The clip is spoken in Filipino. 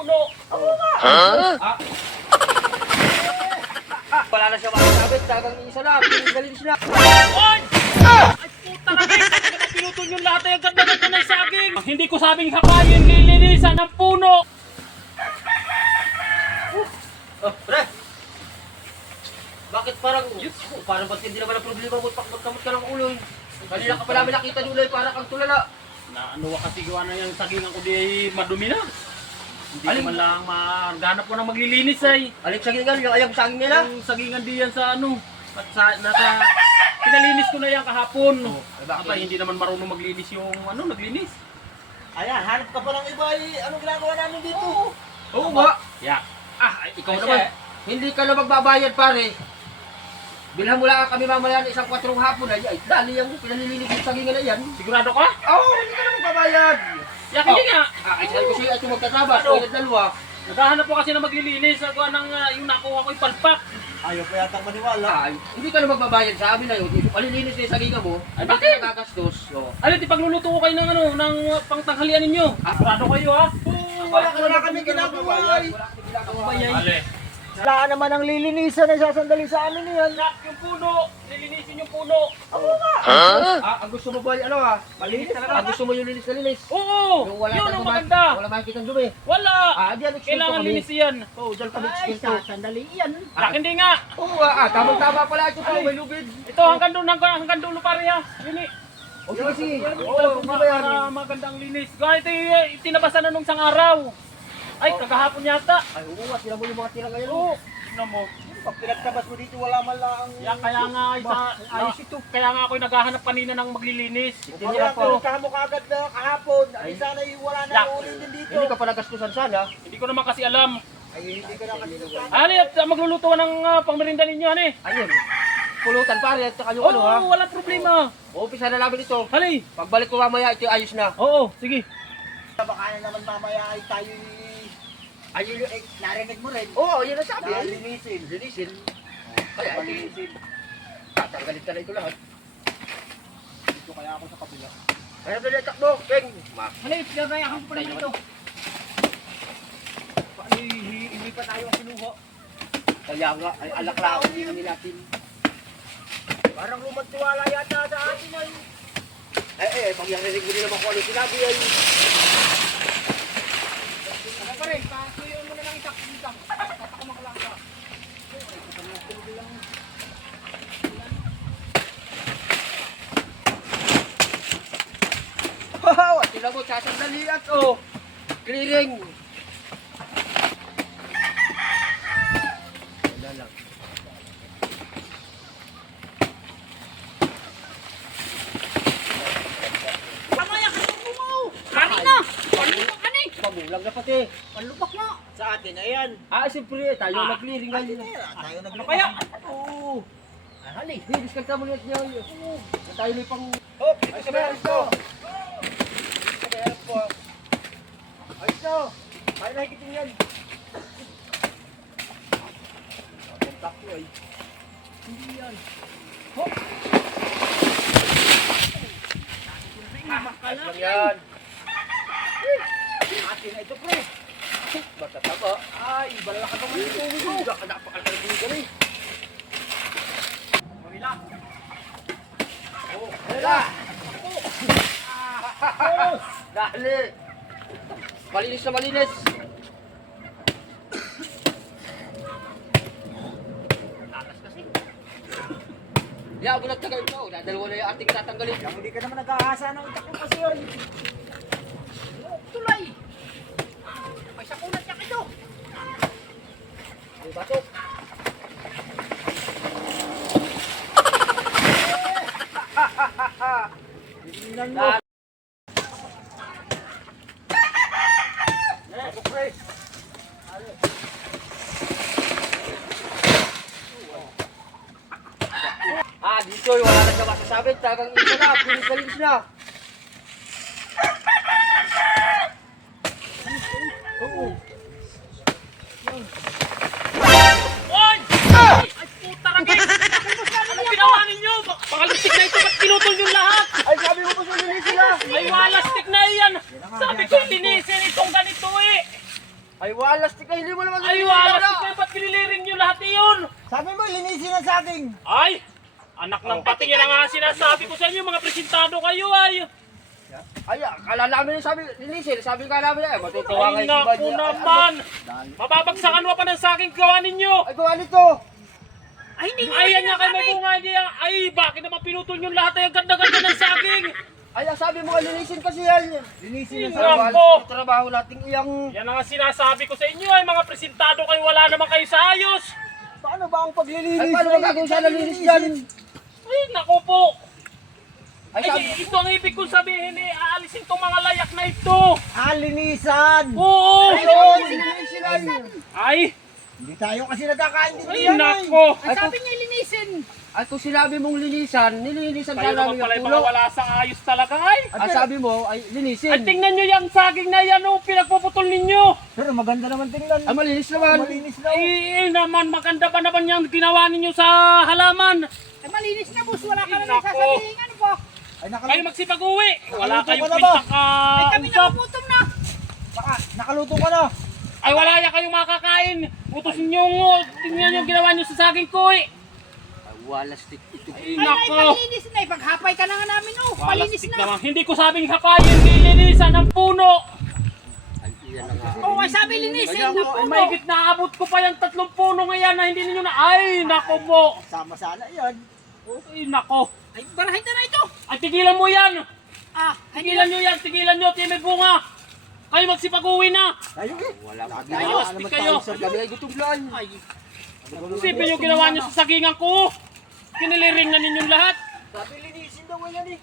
puno. Oo nga. Ah. Wala na siya makasabit, talagang isa na, pinigalis na. Oy! Ay puta na guys, pinutol yung lahat ay ang ganda-ganda ng saging. Hindi ko sabing hakayin, lilinisan ng puno. Oh, pre! Bakit parang ba't hindi naman ang problema mo, pakot-kamot ka ng ulo eh. Kanina ka pa namin nakita doon eh, parang kang tulala. Na ano kasi gawa na yung sagingan ko di madumi na. Hindi ko man lang maghanap ko ng maglilinis ay. Alin sagingan, yung ayang saging nila? Yung sagingan diyan sa ano. At nasa pinalinis ko na yan kahapon. Aba, hindi naman marunong maglinis yung ano, naglinis. Ayan, hanap ka pa ng iba eh. Anong ginagawa namin dito? Oo nga. Yeah. Ikaw naman, hindi ka na magbabayad pare. Bilhan mo lang kami mamaya ng 1:00 hapon ay dali yung pinalilinis yung sagingan na yan. Sigurado ka? Oo, hindi ka na magbabayad. Yak, hindi nga. Ay sabi ko siya ito magtatrabas, Ano? kaya dalawa. Naghahanap po kasi na maglilinis. Gawa ng yung nakuha ko yung palpak. Ayaw pa yatang maniwala. Ay, hindi ka na magbabayad sa amin na yun. Palilinis na yung sagingan mo, Ay, hindi bakit? ka nagagastos. Oh. Alin, pagluluto ko kayo ng ano, ng pangtanghalian ninyo. Sigurado kayo ha? Wala kami ginagawa eh. Wala kami ginagawa. Bayay. Ale. Wala naman ang lilinisan na sasandali sa amin yan. Nak, yung puno. Lilinisin yung puno. Oo nga. Ang gusto mo ba ano malinis talaga? Ang gusto mo yung linis na linis? Oo. Yung wala Yun tayong ang maganda. Wala makikita ng dumi. Wala. Diyan Kailangan kami. linis yan. Oo, diyan kami Ay, eksperto. sasandali yan. Nak, hindi nga. Oo, tamang-tama pala ito pa, may lubid. Ito, hanggang dulo pare ha. Yun eh. O sige, sige. Oo, para magandang linis. Gaya ito tinabasan na nung isang araw. Ay, kagahapon yata. Ay, oo nga, tira mo yung mga tira ngayon. Oo. Tignan mo. Pag pinagtabas mo dito, wala man lang. Kaya nga ayos ito. Kaya nga ako naghahanap kanina ng maglilinis. Wala ko mo kagad na kahapon. Ay, sana wala na Yak. ulit din dito. Hindi ka pa nagastusan sana. Hindi ko naman kasi alam. Ay, hindi ka na kasusukan. Ano magluluto ka ng pangmerinda ninyo, ano eh? Ayun. Pulutan pare, at saka yung ano ha. Oo, walang problema. Umpisa na namin ito. Halay. Pagbalik ko mamaya, ito ayos na. Oo, sige. Baka na naman mamaya ay tayo ayun yung narinig mo rin. Oo, yun ang sabi. Na linisin. Linisin. Kaya, Linisin. tatanggalin ka na ito lahat. Dito kaya ako sa kabila. Kaya dali, takbo, Peng. Halay, pinagayahan ko pala dito. Paano hindi pa tayo kinuha? Kaya nga, ay alak hindi natin. Parang lumagtiwala yata sa atin ay. Pag yung rinig mo din naman kung ano sinabi ay. Ano pa rin, pasuyon mo na lang itak. Tatakumak lang ka. Wow, at sila mo, sasandali at clearing. Wala lang. Kamaya ka mo! Kari na! Palupak ka na eh! Pagulang na pati. Palupak na! Sa atin, ayan. Siyempre, tayo mag-clearing ngayon. Tayo Ano kaya? Oo. Hali, discount mo ulit niya. Tayo may pang... Hop! Ay, sabihan ko! Sabihan ko! Ayos na! Kaya nahikitin yan! Kontak ko ay. Hindi yan. Hop! Ayos lang yan. Atin na ito, pre! Basta tama. Ay, balala ka naman ito. Huwag ka napakalaking galing. Marila! Hala! Dali! Malinis na malinis! Takas kasi. Ya, bulat na kayo ito. Dalawa na yung ating tatanggalin. Yang hindi ka naman nag-aasa ng itak ko kasi ay. Tulay! May sakunat niya kayo! Ang batok. Tingnan mo. Batok, pre! Dito wala na siya masasabi. Talagang isa na, pinigalis na. Oo. Oy! Ay, puta na guys! Ano ginawa ninyo? Baka lipstick na ito, ba't pinutol yung lahat? Ay, sabi mo pa sa linisin sila! Ay, wala stick na yan! Sabi ko, linisin itong ganito eh! Ay, walas, tika, hindi mo naman Ay, wala kayo, ba't kiniliring nyo lahat iyon? Sabi mo, linisin ang saging. Ay, anak ng patingin na nga sinasabi ko sa inyo, mga presentado kayo ay. Ay, akala namin sabi, linisin, sabi ka namin ay, matutuwa Ay, kayo naku naman. Mababagsakan mo pa ng saging gawa ninyo. Ay, gawa nito. Ay, hindi ayan nga kayo may bunga niya. Ay, bakit naman pinutol nyo lahat ay ang ganda-ganda ng saging? Ay, sabi mo nga, linisin kasi yan. Linisin ang Ay, saging. nako. Yung trabaho natin iyang... Yan ang nga sinasabi ko sa inyo ay mga presentado kayo, wala naman kayo sa ayos. Paano ba ang paglilinis? Ay, paano magagawin sana linis dyan? Ay, naku po. Ay, Ay, sabi... ito ang ibig kong sabihin eh, aalisin tong mga layak na ito. Linisan. Oo. Ayun, linisin ay. Ay, Hindi tayo kasi ay, nagkakaintindihan. nako. Ay, sabi niya linisin. Ay, kung sinabi mong linisan, nilinisan ka Kayo naman namin pala yung yung mga pulo. wala sa ayos talaga ay. Ay, sabi mo, ay, linisin. Ay, tingnan nyo yung saging na yan oh, pinagpuputol ninyo. Pero maganda naman tingnan. Ay, malinis naman. Malinis na. Ay, naman, maganda ba naman yung ginawa ninyo sa halaman? Ay, malinis na, boss. Wala ka na Nako. nagsasabihin. Ano po? Ay, Kayo magsipag-uwi. Wala Nakaluto kayong ka na ba? pinta Ay, kami usap. nagugutom na. Baka, nakaluto ka na. Ay, wala ya kayong makakain. Utosin nyo, tingnan nyo ginawa nyo sa saging ko eh. Ay, walas, ito. Ay, Ay, nako. paglinis na. Ipaghapay ka na nga namin, oh. Malinis Walastik na. naman. Hindi ko sabing hakayin, lilinisan ng puno. Ay, iyan na nga. Oh, ay sabi linisin Ay, na Ay, puno. may gitna abot ko pa yung 3 puno ngayon na hindi ninyo na. Ay, nako po. Sama sana yan. Ay, nako. Ay, barahin na ito. Ay, tigilan mo yan. Ah, Tigilan nyo yan, tigilan nyo. Tiyo may bunga. Kayo magsipag-uwi na. Tayo eh. Wala ka Tayo, Ayos, ano naman kayo. tayo sa Kami ay gutom lang. Ay, isipin nyo ginawa nyo sa sagingan ko. Kiniliring na ninyong lahat. Sabi linisin daw yan eh.